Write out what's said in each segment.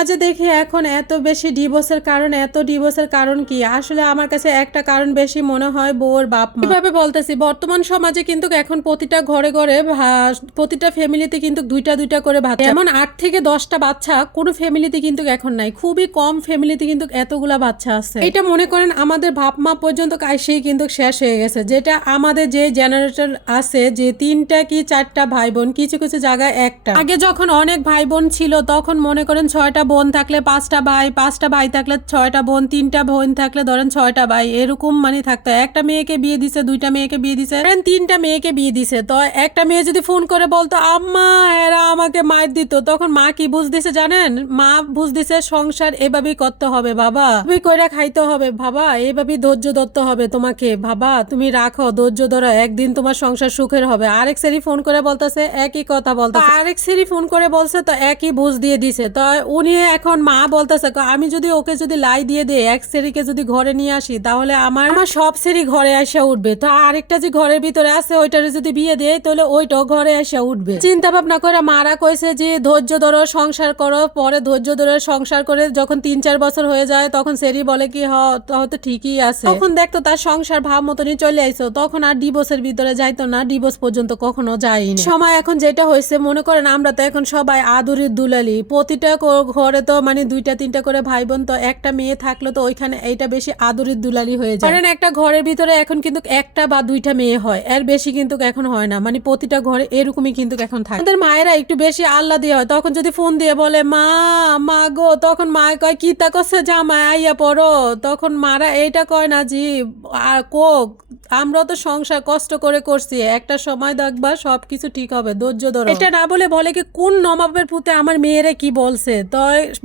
আজ দেখি এখন এত বেশি ডিভোর্সের কারণ, এত ডিভোর্সের কারণ কি? আসলে আমার কাছে একটা কারণ বেশি মনে হয় বউর বাপ মা। কীভাবে বলতেছি, বর্তমান সমাজে কিন্তু এখন প্রতিটা ঘরে ঘরে প্রতিটা ফ্যামিলিতে কিন্তু দুইটা দুইটা করে বাচ্চা। যেমন আট থেকে দশটা বাচ্চা, কোনো ফ্যামিলিতে কিন্তু এখন নাই। খুবই কম ফ্যামিলিতে কিন্তু এতগুলা বাচ্চা আছে। এটা মনে করেন আমাদের বাপ মা পর্যন্ত সেই কিন্তু শেষ হয়ে গেছে। যেটা আমাদের যে জেনারেটর আছে, যে তিনটা কি চারটা ভাই বোন, কিছু কিছু জায়গায় একটা। আগে যখন অনেক ভাই বোন ছিল, তখন মনে করেন ছয়টা বোন থাকলে পাঁচটা ভাই পাঁচটা ভাই থাকলে ছয়টা বোন, তিনটা বোন থাকলে ধরেন ছয়টা ভাই এরকম মানে থাকতো। একটা মেয়েকে বিয়ে দিছে, দুইটা মেয়েকে বিয়ে দিছে, ধরেন তিনটা মেয়েকে বিয়ে দিছে। তো একটা মেয়ে যদি ফোন করে বলতো, আম্মা, এরা আমাকে মার দিত। তখন মা কি বুঝ দিছে জানেন? মা বুঝ দিছে, সংসার এভাবেই করতে হবে বাবা। তুমি কইরা খাইতে হবে বাবা। এভাবেই ধৈর্য ধরতে হবে তোমাকে। বাবা, তুমি রাখো, ধৈর্য ধরো। একদিন তোমার সংসার সুখের হবে। আরেক সেরি ফোন করে বলতেছে, একই কথা বলতো আরেক সেরি ফোন করে বলছে, তো একই বুঝ দিয়ে দিছে। তো উনি এখন মা বলতেছে আমি যদি ওকে যদি লাই দিয়ে দিই, এক সেরিকে যদি ঘরে নিয়ে আসি, তাহলে আমার আমার সব সেরি ঘরে এসে উঠবে। তো আরেকটা যে ঘরের ভিতরে আছে, ওইটারে যদি বিয়ে দেয় তাহলে ওইটাও ঘরে এসে উঠবে। চিন্তা ভাবনা করে মারা কইছে যে, ধৈর্য ধরো, সংসার করো। পরে ধৈর্য ধরে সংসার করে যখন তিন চার বছর হয়ে যায়, তখন সেরি বলে কি হয়তো ঠিকই আছে। তখন দেখতো তার সংসার ভাব মতনই চলে আইসো তখন আর ডিভোর্সের ভিতরে যাইতো না ডিভোর্স পর্যন্ত কখনো যায়নি সময় এখন যেটা হয়েছে, মনে করেন আমরা তো এখন সবাই আদুরির দুলালি। প্রতিটা ক- ঘরে তো মানে দুইটা, তিনটা করে ভাই বোন তো একটা মেয়ে থাকল তো ওইখানে এইটা বেশি আদুরির দুলালি হয়ে যায়। কারণ একটা ঘরের ভিতরে এখন কিন্তু একটা বা দুইটা মেয়ে হয়, এর বেশি কিন্তু এখন হয় না। মানে প্রতিটা ঘরে এরকমই কিন্তু এখন থাকে। আমাদের মায়েরা একটু বেশি আল্লাহ দিয়ে হয়, তখন যদি ফোন দিয়ে বলে, মা মা গো, তখন মা কয়, কি তা করছে জামাই, আইয়া পড়ো। তখন মারা এইটা কয় না, জি আর কোক। আমরা তো সংসার কষ্ট করে করছি, একটা সময় দেখবা সবকিছু ঠিক হবে, ধৈর্য ধরো। এটা না বলে বলে কি, কোন নবাবের পুতে আমার মেয়েরে কি বলছে? তো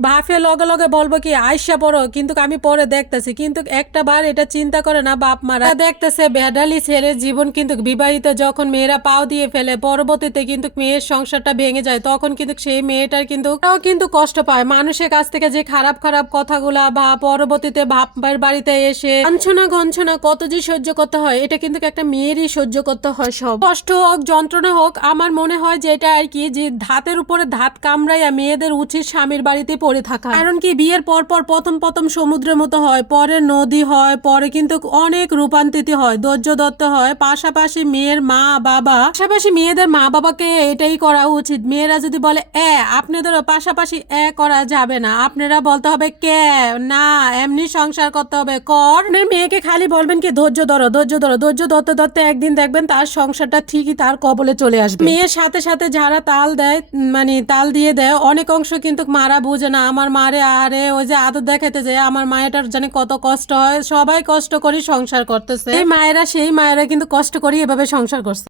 বাফে লগে লগে বলব কি, আইসা পড়ো, কিন্তু আমি পরে দেখতেছি, কিন্তু একটা বার এটা চিন্তা করে না বাপ মারা। দেখতেছে বেডালি ছেলের জীবন কিন্তু বিবাহিত, যখন মেয়েরা পাও দিয়ে ফেলে, পরবর্তীতে কিন্তু মেয়ের সংসারটা ভেঙে যায়, তখন কিন্তু সেই মেয়েটার কিন্তু, তাও কিন্তু কষ্ট পায়। মানুষের কাছ থেকে যে খারাপ খারাপ কথাগুলা বা পরবর্তীতে বাপের বাড়িতে এসে গঞ্ছনা গঞ্ছনা কত যে সহ্য করতে হয় এটা কিন্তু একটা মেয়েরই সহ্য করতে হয় সব। কষ্ট হোক, যন্ত্রণা হোক, আমার মনে হয় যে এটা আর কি, যে ধাতের উপরে ধাত কামড়াইয়া মেয়েদের উচিত স্বামীর বাড়িতে পড়ে থাকা। কারণ কি, বিয়ের পর পর প্রথম প্রথম সমুদ্রের মতো হয়, পরে নদী হয়, পরে কিন্তু অনেক রূপান্তরিত হয় ধৈর্য দত্ত হয়, পাশাপাশি মেয়ের মা, বাবা, পাশাপাশি মেয়েদের মা বাবাকে এটাই করা উচিত। মেয়েরা যদি বলে, এ আপনাদের পাশাপাশি এ করা যাবে না। আপনারা বলতে হবে, কে? না, এমনি সংসার করতে হবে, কর। মেয়েকে খালি বলবেন কি, ধৈর্য ধরো, ধৈর্য ধরো, ধৈর্য ধরতে ধরতে একদিন দেখবেন তার সংসারটা ঠিকই তার কবলে চলে আসবে। মেয়ের সাথে সাথে যারা তাল দেয় মানে তাল দিয়ে দেয়, অনেক অংশ কিন্তু মারা বুঝে না, আমার মারে আরে ওই যে আদর দেখাতে যে আমার মায়েটার জানে কত কষ্ট হয়, সবাই কষ্ট করে সংসার করতেছে। এই মায়েরা, সেই মায়েরা কিন্তু কষ্ট করে এভাবে সংসার করছে।